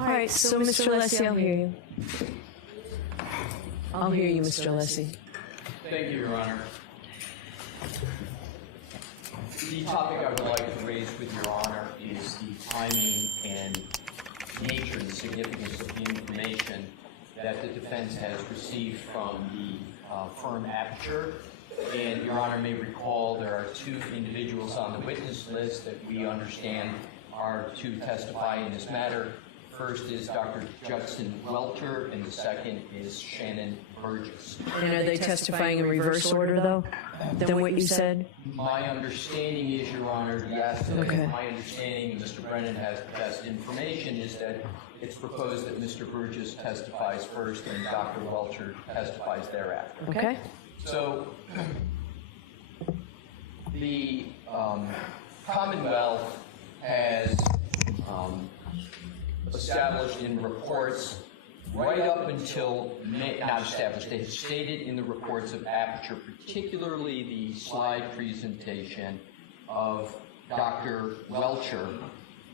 All right, so Mr. Alessi, I'll hear you. I'll hear you, Mr. Alessi. Thank you, Your Honor. The topic I would like to raise with Your Honor is the timing and nature and significance of the information that the defense has received from the firm Aperture. And Your Honor may recall there are two individuals on the witness list that we understand are to testify in this matter. First is Dr. Judson Welter, and the second is Shannon Burgess. And are they testifying in reverse order, though, than what you said? My understanding is, Your Honor, yes. Okay. My understanding, Mr. Brennan has the best information, is that it's proposed that Mr. Burgess testifies first and Dr. Welter testifies thereafter. Okay. So the Commonwealth has established in reports right up until, not established, they have stated in the reports of Aperture, particularly the slide presentation of Dr. Welcher,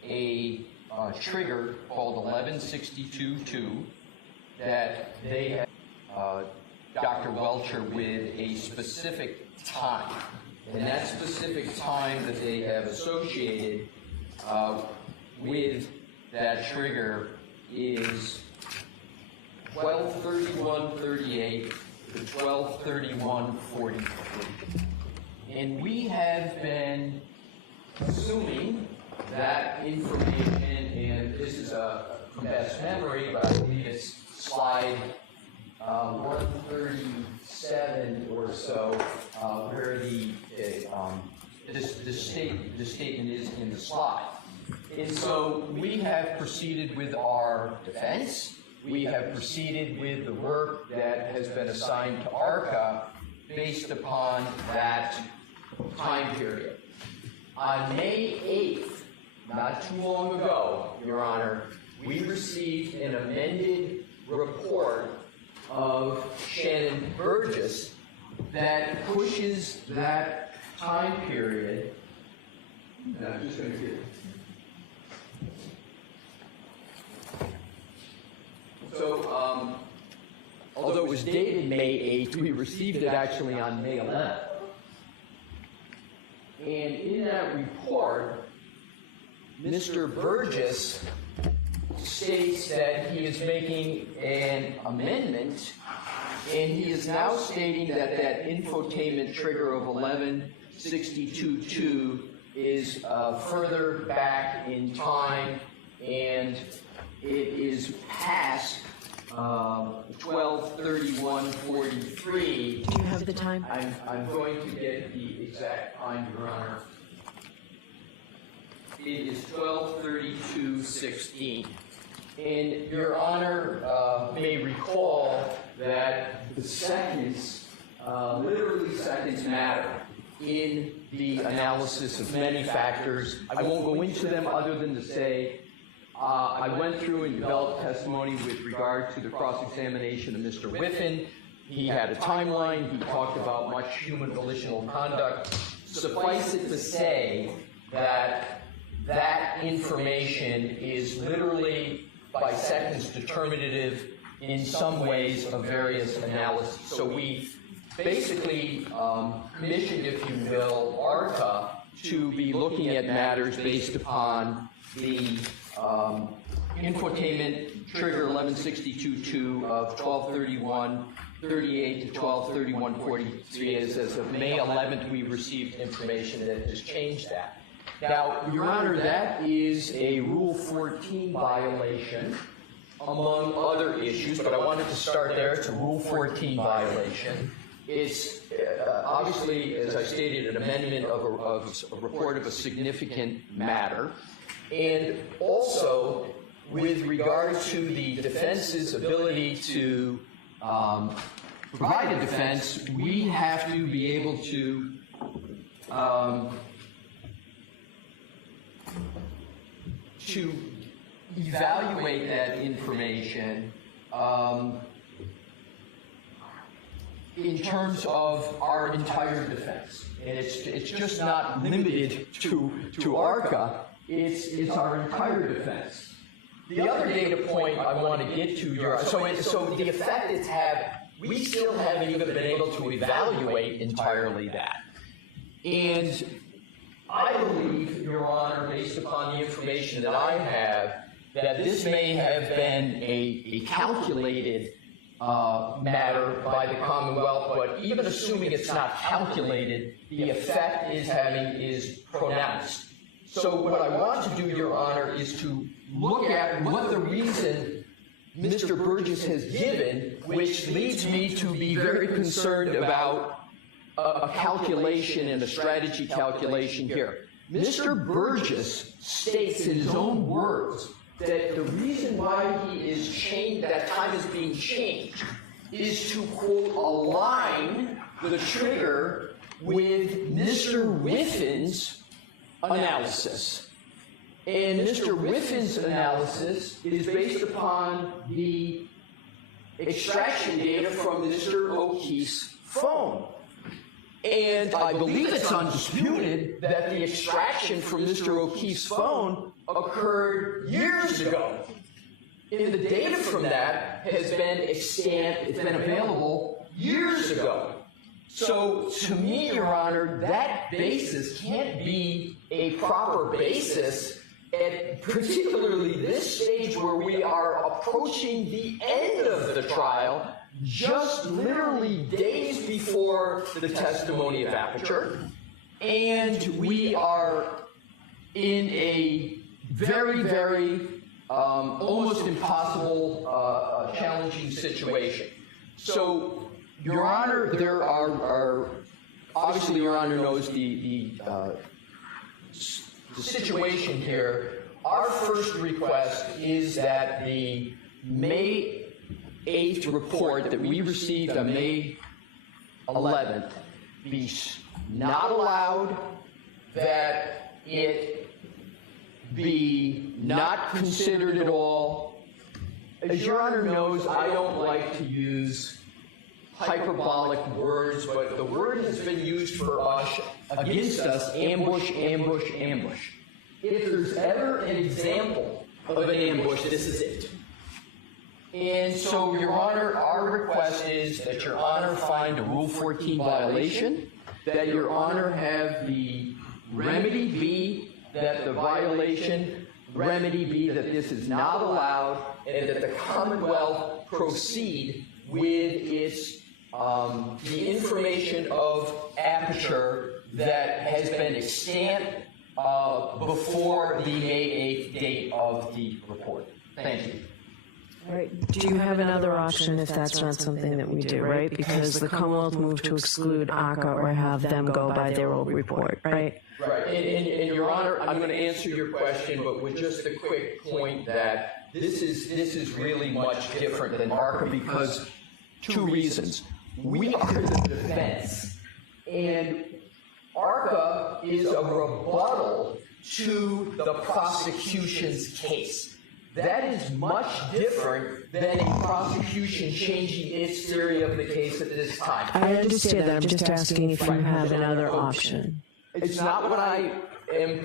a trigger called 1162-2 that they have Dr. Welcher with a specific time. And that specific time that they have associated with that trigger is 12/31/38 to 12/31/43. And we have been assuming that information, and this is from best memory, but I believe it's slide 137 or so, where the statement is in the slide. And so we have proceeded with our defense. We have proceeded with the work that has been assigned to ARCA based upon that time period. On May 8th, not too long ago, Your Honor, we received an amended report of Shannon Burgess that pushes that time period. And I'm just going to get. So, although it was dated May 8th, we received it actually on May 11th. And in that report, Mr. Burgess states that he is making an amendment, and he is now stating that that infotainment trigger of 1162-2 is further back in time, and it is past 12/31/43. Do you have the time? I'm going to get the exact time, Your Honor. It is 12/32/16. And Your Honor may recall that the seconds, literally seconds, matter in the analysis of many factors. I won't go into them other than to say I went through and developed testimony with regard to the cross-examination of Mr. Whiffen. He had a timeline. He talked about much human volitional conduct. Suffice it to say that that information is literally by seconds determinative in some ways of various analyses. So we basically commissioned, if you will, ARCA to be looking at matters based upon the infotainment trigger 1162-2 of 12/31/38 to 12/31/43. As of May 11th, we received information that has changed that. Now, Your Honor, that is a Rule 14 violation, among other issues, but I wanted to start there. It's a Rule 14 violation. It's obviously, as I stated, an amendment of a report of a significant matter. And also, with regard to the defense's ability to provide a defense, we have to be able to evaluate that information in terms of our entire defense. And it's just not limited to ARCA. It's our entire defense. The other data point I want to get to, so the effect it's had, we still haven't even been able to evaluate entirely that. And I believe, Your Honor, based upon the information that I have, that this may have been a calculated matter by the Commonwealth, but even assuming it's not calculated, the effect is pronounced. So what I want to do, Your Honor, is to look at what the reason Mr. Burgess has given, which leads me to be very concerned about a calculation and a strategy calculation here. Mr. Burgess states in his own words that the reason why he is changed, that time is being changed, is to, quote, align the trigger with Mr. Whiffin's analysis. And Mr. Whiffin's analysis is based upon the extraction data from Mr. O'Keefe's phone. And I believe it's undisputed that the extraction from Mr. O'Keefe's phone occurred years ago. And the data from that has been extant, it's been available years ago. So to me, Your Honor, that basis can't be a proper basis at particularly this stage where we are approaching the end of the trial, just literally days before the testimony of Aperture, and we are in a very, very almost impossible, challenging situation. So, Your Honor, there are obviously, Your Honor knows the situation here. Our first request is that the May 8th report that we received on May 11th be not allowed, that it be not considered at all. As Your Honor knows, I don't like to use hyperbolic words, but the word has been used for us, against us, ambush, ambush, ambush. If there's ever an example of an ambush, this is it. And so, Your Honor, our request is that Your Honor find a Rule 14 violation, that Your Honor have the remedy be that the violation remedy be that this is not allowed, and that the Commonwealth proceed with its the information of Aperture that has been extant before the May 8th date of the report. Thank you. All right. Do you have another option if that's not something that we do, right? Because the Commonwealth moved to exclude ACCA or have them go by their old report, right? Right. And Your Honor, I'm going to answer your question, but with just a quick point that this is really much different than ARCA because two reasons. We are the defense, and ARCA is a rebuttal to the prosecution's case. That is much different than a prosecution changing its theory of the case at this time. I understand that. I'm just asking if you have another option. It's not what I am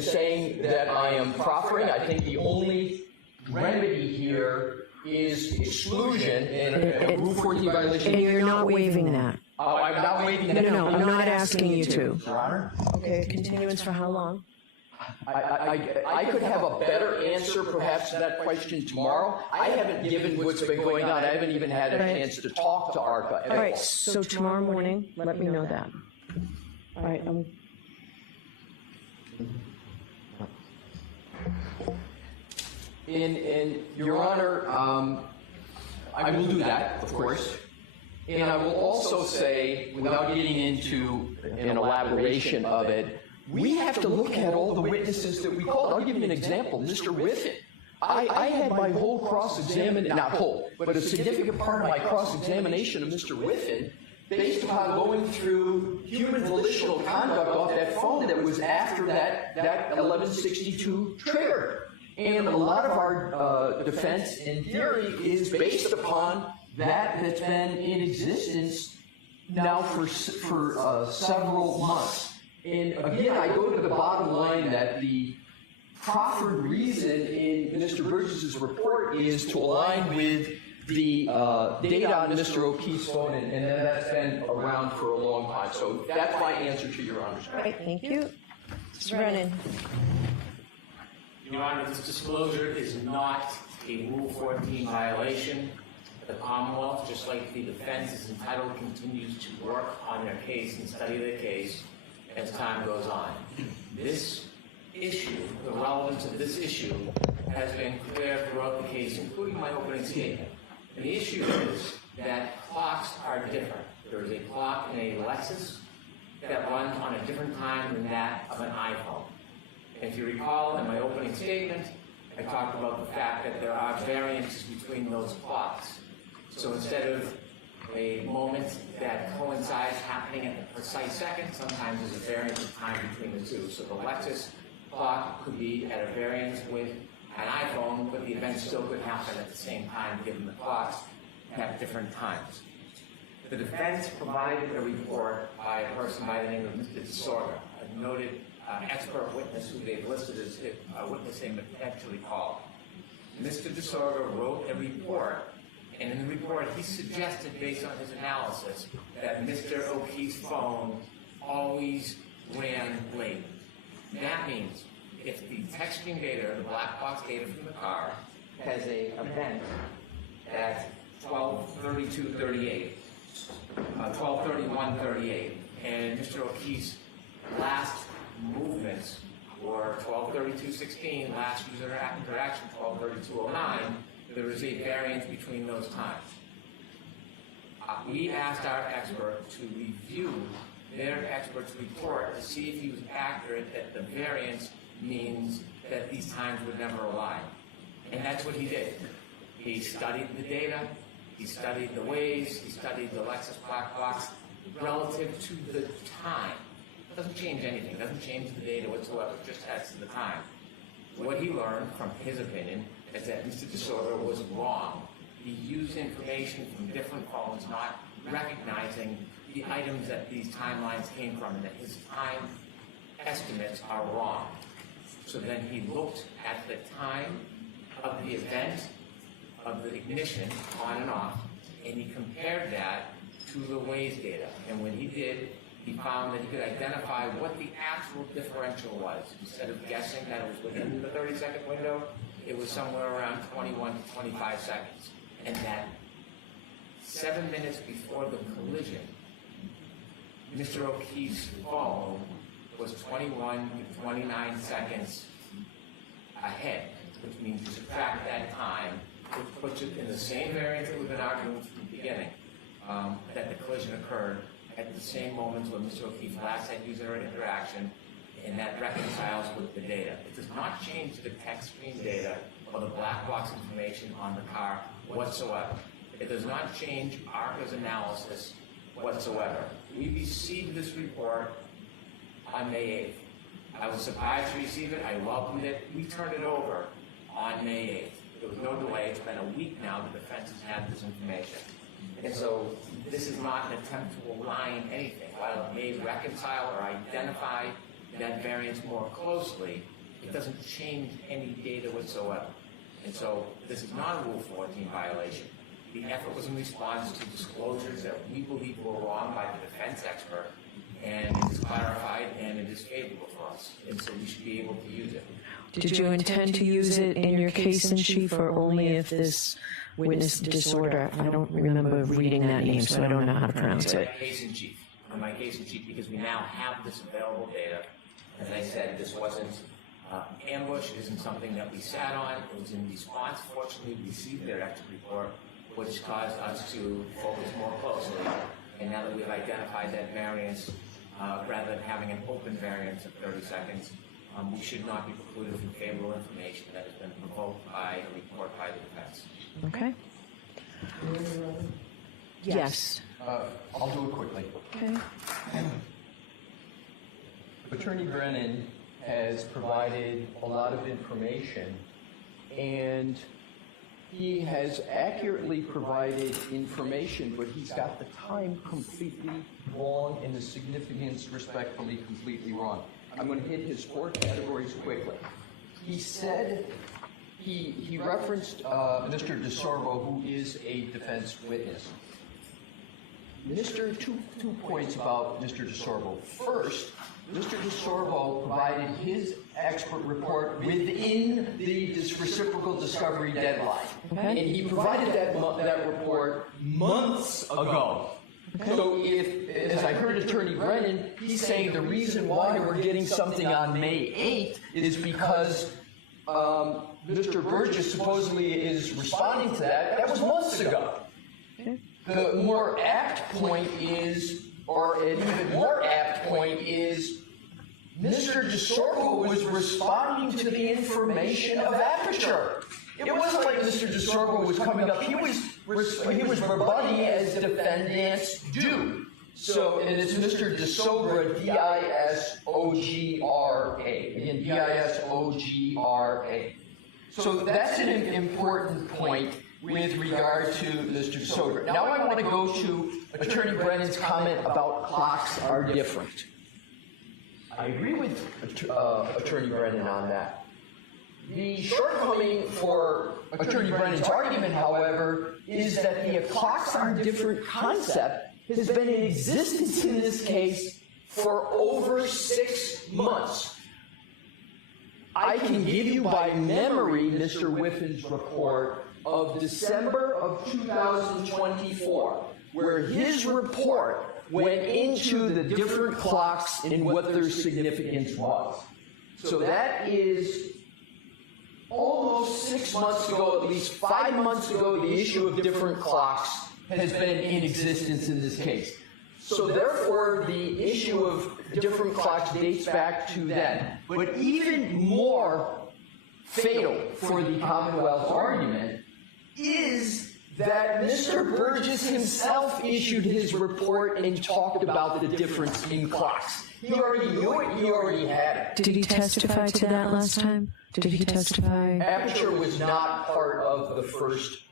saying that I am proffering. I think the only remedy here is exclusion and a Rule 14 violation. And you're not waiving that. I'm not waiving that. No, I'm not asking you to. Your Honor. Okay, continuance for how long? I could have a better answer perhaps to that question tomorrow. I haven't given what's been going on. I haven't even had a chance to talk to ARCA at all. All right, so tomorrow morning, let me know that. All right. And Your Honor, I will do that, of course. And I will also say, without getting into an elaboration of it, we have to look at all the witnesses that we called. I'll give you an example. Mr. Whiffin. I had my whole cross-examination, not whole, but a significant part of my cross-examination of Mr. Whiffin based upon going through human volitional conduct off that phone that was after that 1162 trigger. And a lot of our defense in theory is based upon that that's been in existence now for several months. And again, I go to the bottom line that the proffered reason in Mr. Burgess's report is to align with the data on Mr. O'Keefe's phone, and that's been around for a long time. So that's my answer to Your Honor's question. Right, thank you. Mr. Brennan. Your Honor, this disclosure is not a Rule 14 violation. The Commonwealth, just like the defense, is entitled, continues to work on their case and study their case as time goes on. This issue, the relevance of this issue, has been clear throughout the case, including my opening statement. And the issue is that clocks are different. There is a clock in a Lexus that runs on a different time than that of an iPhone. And if you recall in my opening statement, I talked about the fact that there are variances between those clocks. So instead of a moment that coincides happening at the precise second, sometimes there's a variance of time between the two. So the Lexus clock could be at a variance with an iPhone, but the event still could happen at the same time, given the clocks have different times. The defense provided a report by a person by the name of Mr. DeSorga, a noted expert witness who they've listed as a witness they potentially called. Mr. DeSorga wrote a report, and in the report he suggested, based on his analysis, that Mr. O'Keefe's phone always ran late. That means if the texting data, the black box data from the car, has an event at 12:32:38, 12:31:38, and Mr. O'Keefe's last movements were 12:32:16, last user interaction 12:32:09, there is a variance between those times. We asked our expert to review their expert's report to see if he was accurate that the variance means that these times would never align. And that's what he did. He studied the data, he studied the ways, he studied the Lexus black box relative to the time. It doesn't change anything, it doesn't change the data whatsoever, it just adds to the time. What he learned, from his opinion, is that Mr. DeSorga was wrong. He used information from different phones, not recognizing the items that these timelines came from, and that his time estimates are wrong. So then he looked at the time of the event, of the ignition, on and off, and he compared that to the Waze data. And when he did, he found that he could identify what the actual differential was. Instead of guessing that it was within the 30-second window, it was somewhere around 21 to 25 seconds. And that 7 minutes before the collision, Mr. O'Keefe's phone was 21 to 29 seconds ahead, which means you subtract that time, which puts it in the same variance that we've been arguing from the beginning, that the collision occurred at the same moment when Mr. O'Keefe last had user interaction, and that reconciles with the data. It does not change the text screen data or the black box information on the car whatsoever. It does not change ARCA's analysis whatsoever. We received this report on May 8th. I was surprised to receive it. I welcomed it. We turned it over on May 8th. There was no delay. It's been a week now the defense has had this information. And so this is not an attempt to align anything. While it may reconcile or identify that variance more closely, it doesn't change any data whatsoever. And so this is not a Rule 14 violation. The effort was in response to disclosures that we believe were wrong by the defense expert, and it is clarified and it is favorable for us. And so we should be able to use it. Did you intend to use it in your case in chief, or only if this witness disorder? I don't remember reading that name, so I don't know how to pronounce it. Case in chief. On my case in chief, because we now have this available data. As I said, this wasn't ambush. It isn't something that we sat on. It was in response. Fortunately, we received their expert report, which caused us to focus more closely. And now that we've identified that variance, rather than having an open variance of 30 seconds, we should not be precluded from favorable information that has been provoked by a report by the defense. Okay. Yes. I'll do it quickly. Okay. Attorney Brennan has provided a lot of information, and he has accurately provided information, but he's got the time completely wrong and the significance respectfully completely wrong. I'm going to hit his 4 categories quickly. He said, he referenced Mr. DeSorbo, who is a defense witness. Two points about Mr. DeSorbo. First, Mr. DeSorbo provided his expert report within this reciprocal discovery deadline. Okay. And he provided that report months ago. Okay. So if, as I heard Attorney Brennan, he's saying the reason why we're getting something on May 8th is because Mr. Burgess supposedly is responding to that. That was months ago. Okay. The more apt point is, or an even more apt point is, Mr. DeSorbo was responding to the information of Aperture. It wasn't like Mr. DeSorbo was coming up. He was rebutting as defendants do. So, and it's Mr. DeSogra, D-I-S-O-G-R-A. Again, D-I-S-O-G-R-A. So that's an important point with regard to Mr. DeSogra. Now I want to go to Attorney Brennan's comment about clocks are different. I agree with Attorney Brennan on that. The shortcoming for Attorney Brennan's argument, however, is that the clocks are different concept has been in existence in this case for over 6 months. I can give you by memory Mr. Whiffin's report of December of 2024, where his report went into the different clocks and what their significance was. So that is almost 6 months ago, at least 5 months ago, the issue of different clocks has been in existence in this case. So therefore, the issue of different clocks dates back to then. But even more fatal for the Commonwealth's argument is that Mr. Burgess himself issued his report and talked about the difference in clocks. He already knew it, he already had it. Did he testify to that last time? Did he testify? Aperture was not part of the first.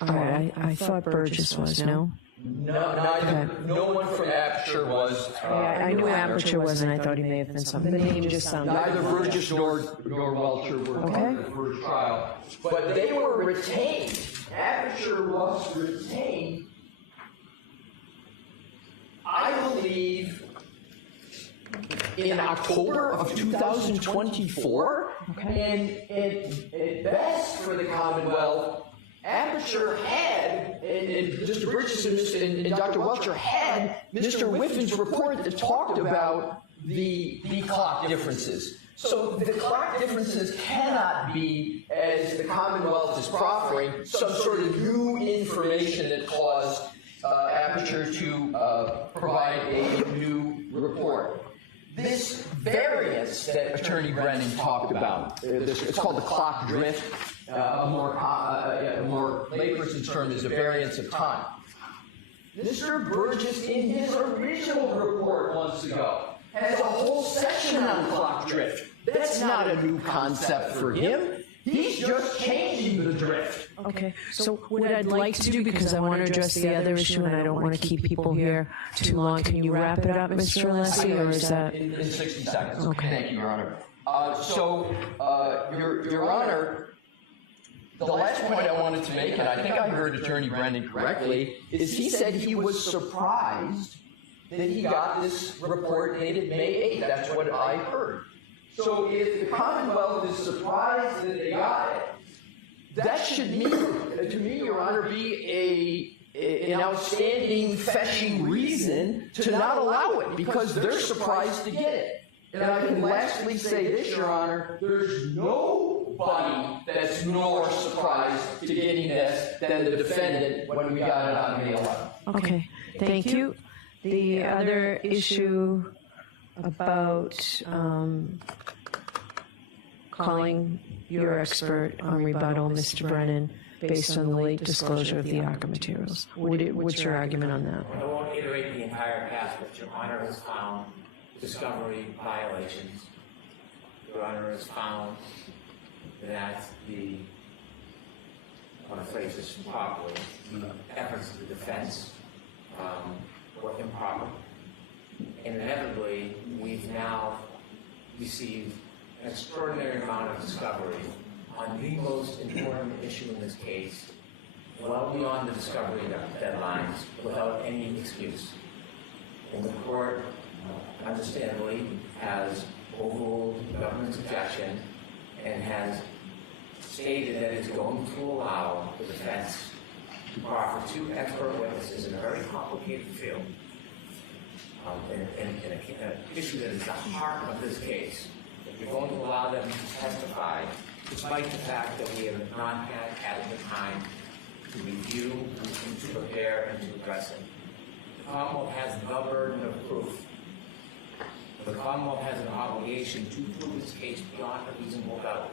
All right, I thought Burgess was, no? No one from Aperture was. I knew Aperture was, and I thought he may have been something. The name just sounded. Neither Burgess nor Welcher were part of the first trial. But they were retained. Aperture was retained, I believe, in October of 2024. Okay. And at best for the Commonwealth, Aperture had, and Mr. Burgess and Dr. Welcher had Mr. Whiffin's report that talked about the clock differences. So the clock differences cannot be, as the Commonwealth is proffering, some sort of new information that caused Aperture to provide a new report. This variance that Attorney Brennan talked about, it's called the clock drift. A more layperson's term is a variance of time. Mr. Burgess, in his original report months ago, has a whole section on clock drift. That's not a new concept for him. He's just changing the drift. Okay, so what I'd like to do, because I want to address the other issue and I don't want to keep people here too long, can you wrap it up, Mr. Alessi, or is that? In 60 seconds. Okay. Thank you, Your Honor. Your Honor, the last point I wanted to make, and I think I heard Attorney Brennan correctly, is he said he was surprised that he got this report dated May 8th. That's what I heard. So if the Commonwealth is surprised that they got it, that should mean, to me, Your Honor, be an outstanding fetching reason to not allow it, because they're surprised to get it. And I can lastly say this, Your Honor, there's nobody that's more surprised to getting this than the defendant when we got it on May 11th. Okay, thank you. The other issue about calling your expert on rebuttal, Mr. Brennan, based on the late disclosure of the ARCA materials. What's your argument on that? I won't iterate the entire past, but Your Honor has found discovery violations. Your Honor has found that I want to phrase this properly, the efforts of the defense were improper. And inevitably, we've now received an extraordinary amount of discovery on the most important issue in this case, well beyond the discovery deadlines, without any excuse. And the court, understandably, has overruled the government's objection and has stated that it's going to allow the defense to offer two expert witnesses in a very complicated field, and an issue that is the heart of this case. You're going to allow them to testify, despite the fact that we have not had adequate time to review, and to prepare, and to address it. The Commonwealth has the burden of proof. The Commonwealth has an obligation to prove its case beyond a reasonable doubt.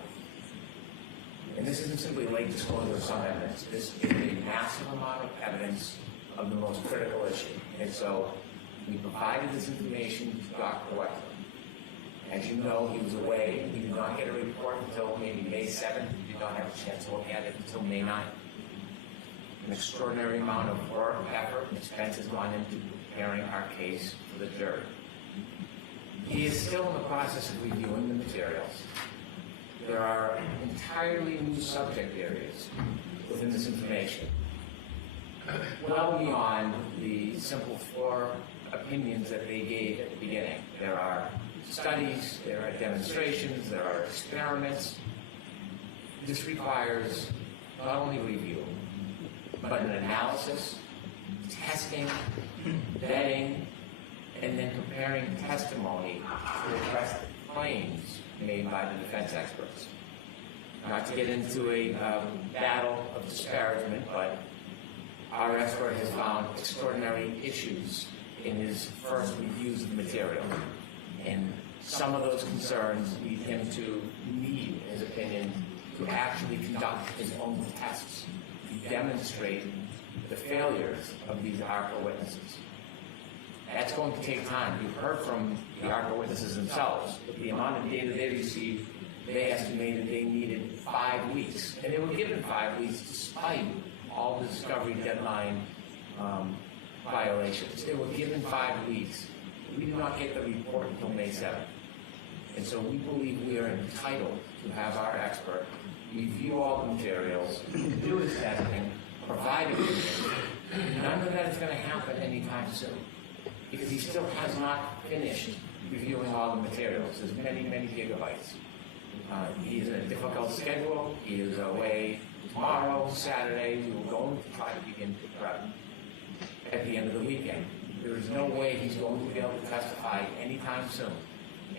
And this isn't simply late disclosure of some evidence. This is a massive amount of evidence of the most critical issue. And so we provided this information to Dr. Wetland. As you know, he was away. He did not get a report until maybe May 7th. He did not have a chance to look at it until May 9th. An extraordinary amount of work, effort, and expense has gone into preparing our case for the jury. He is still in the process of reviewing the materials. There are entirely new subject areas within this information, well beyond the simple four opinions that they gave at the beginning. There are studies, there are demonstrations, there are experiments. This requires not only review, but an analysis, testing, vetting, and then preparing testimony to address the claims made by the defense experts. Not to get into a battle of disparagement, but our expert has found extraordinary issues in his first reviews of the material. And some of those concerns lead him to need, in his opinion, to actually conduct his own tests to demonstrate the failures of these ARPA witnesses. That's going to take time. You've heard from the ARPA witnesses themselves. With the amount of data they received, they estimated they needed 5 weeks. And they were given 5 weeks despite all the discovery deadline violations. They were given 5 weeks. We did not get the report until May 7th. And so we believe we are entitled to have our expert review all the materials, do his testing, provide it. None of that is going to happen anytime soon, because he still has not finished reviewing all the materials. There's many, many gigabytes. He's in a difficult schedule. He is away tomorrow, Saturday. We will go to try to begin to prep at the end of the weekend. There is no way he's going to be able to testify anytime soon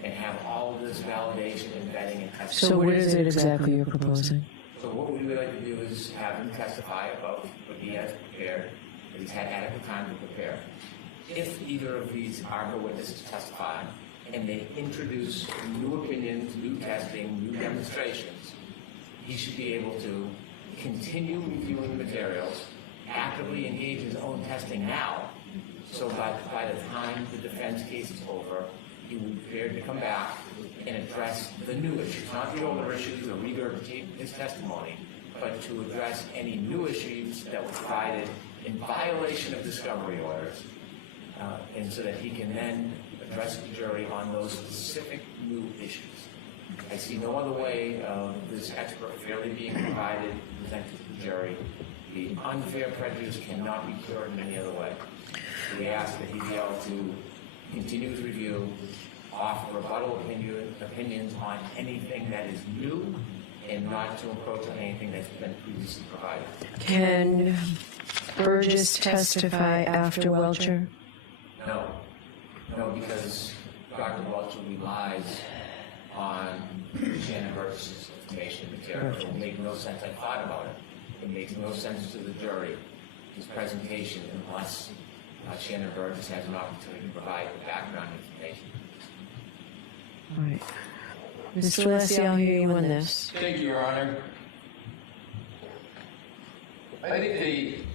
and have all of this validation and vetting and testing. So what is it exactly you're proposing? So what we would like to do is have him testify about what he has prepared, that he's had adequate time to prepare. If either of these ARPA witnesses testify and they introduce new opinions, new testing, new demonstrations, he should be able to continue reviewing the materials, actively engage his own testing now, so by the time the defense case is over, he will be prepared to come back and address the new issues, not the older issues or regurgitate his testimony, but to address any new issues that were provided in violation of discovery orders, and so that he can then address the jury on those specific new issues. I see no other way of this expert fairly being provided and presented to the jury. The unfair prejudice cannot be cured in any other way. We ask that he be able to continue his review, offer rebuttal opinions on anything that is new, and not to encroach on anything that's been previously provided. Can Burgess testify after Welcher? No, because Dr. Welcher relies on Shannon Burgess's information and material. It will make no sense. I thought about it. It makes no sense to the jury, his presentation, unless Shannon Burgess has an opportunity to provide the background information. All right. Mr. Leslie, I'll hear you on this. Thank you, Your Honor. I think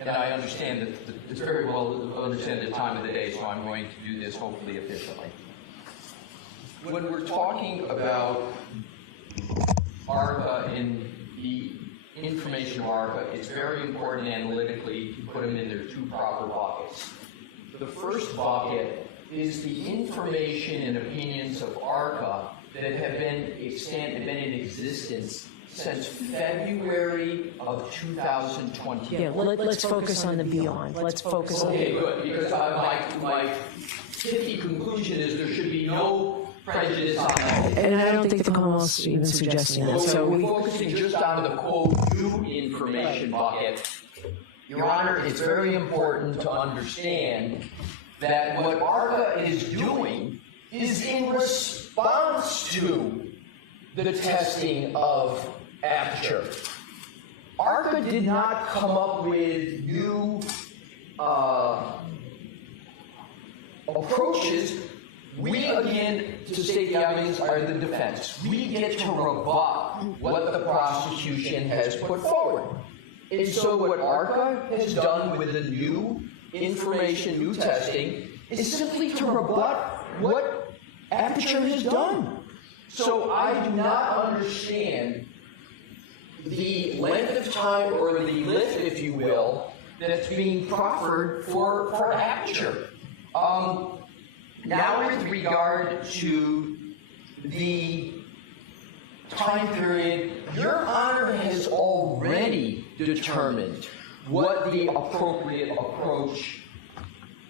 and I understand that it's very well understand the time of the day, so I'm going to do this hopefully efficiently. When we're talking about ARPA and the information of ARPA, it's very important analytically to put them in their two proper buckets. The first bucket is the information and opinions of ARCA that have been in existence since February of 2020. Yeah, well, let's focus on the beyond. Let's focus on. Okay, good, because my pithy conclusion is there should be no prejudice on that. And I don't think the Commonwealth's even suggesting that. So we're focusing just on the quote new information bucket. Your Honor, it's very important to understand that what ARCA is doing is in response to the testing of aperture. ARCA did not come up with new approaches. We, again, to state the obvious, are the defense. We get to rebut what the prosecution has put forward. And so what ARCA has done with the new information, new testing, is simply to rebut what aperture has done. So I do not understand the length of time, or the lift, if you will, that's being proffered for aperture. Now, with regard to the time period, Your Honor has already determined what the appropriate approach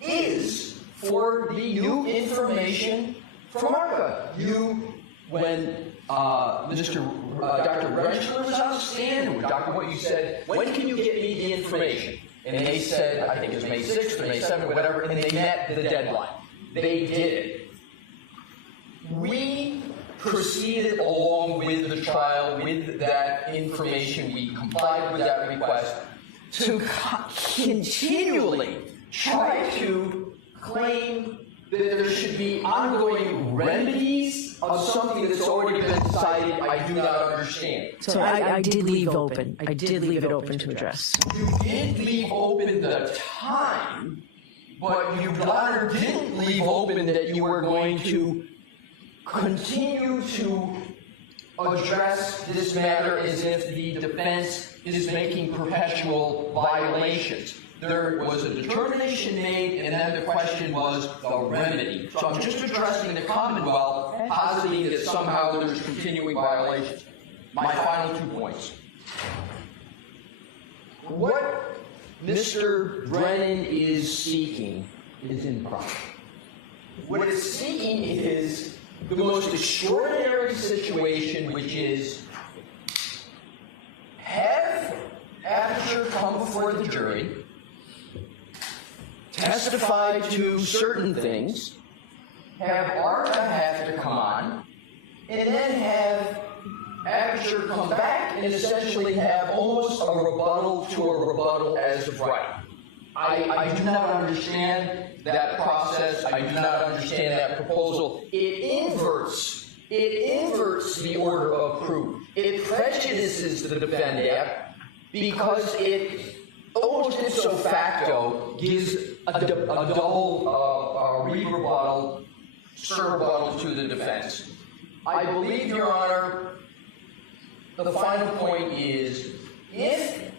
is for the new information from ARCA. When Dr. Rentschler was on the stand, Dr. What you said, when can you get me the information? And they said, I think it was May 6th or May 7th, whatever, and they met the deadline. They did it. We proceeded along with the trial with that information. We complied with that request to continually try to claim that there should be ongoing remedies of something that's already been decided. I do not understand. So I did leave open. I did leave it open to address. You did leave open the time, but Your Honor didn't leave open that you were going to continue to address this matter as if the defense is making perpetual violations. There was a determination made, and then the question was the remedy. So I'm just addressing the Commonwealth, positing that somehow there's continuing violations. My final 2 points. What Mr. Brennan is seeking is improper. What it's seeking is the most extraordinary situation, which is have Aperture come before the jury, testify to certain things, have ARCA have to come on, and then have Aperture come back and essentially have almost a rebuttal to a rebuttal as of right. I do not understand that process. I do not understand that proposal. It inverts the order of proof. It prejudices the defendant because it almost ipso facto gives a double rebuttal, surrebuttal to the defense. I believe, Your Honor, the final point is, if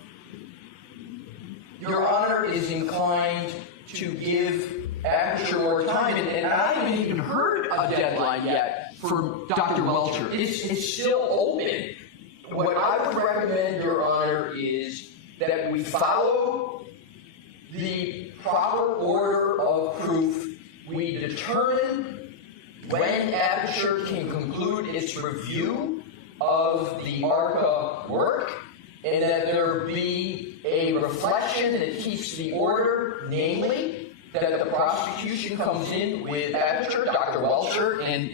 Your Honor is inclined to give Aperture more time, and I haven't even heard a deadline yet for Dr. Welcher. It's still open. What I would recommend, Your Honor, is that we follow the proper order of proof. We determine when Aperture can conclude its review of the ARCA work, and that there be a reflection that keeps the order, namely that the prosecution comes in with Aperture, Dr. Welcher, and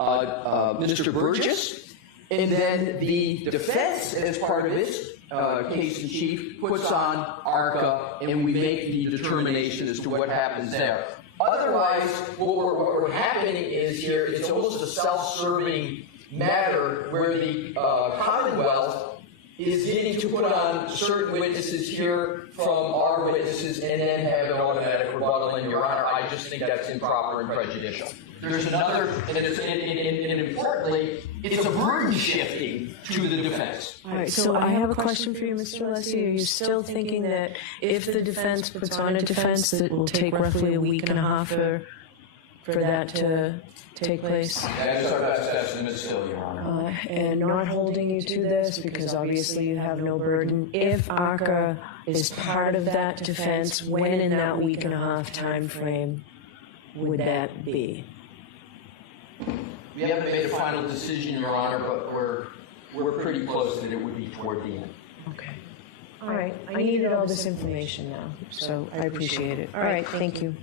Mr. Burgess, and then the defense, as part of its case in chief, puts on ARCA, and we make the determination as to what happens there. Otherwise, what we're happening is here, it's almost a self-serving matter where the Commonwealth is getting to put on certain witnesses, hear from our witnesses, and then have an automatic rebuttal. And Your Honor, I just think that's improper and prejudicial. There's another, and importantly, it's a burden shifting to the defense. All right, so I have a question for you, Mr. Alessi. Are you still thinking that if the defense puts on a defense that will take roughly a week and a half for that to take place? That is our best estimate still, Your Honor. And not holding you to this, because obviously you have no burden, if ACCA is part of that defense, when in that week and a half time frame would that be? We haven't made a final decision, Your Honor, but we're pretty close that it would be toward the end. Okay. All right, I needed all this information now, so I appreciate it. All right, thank you.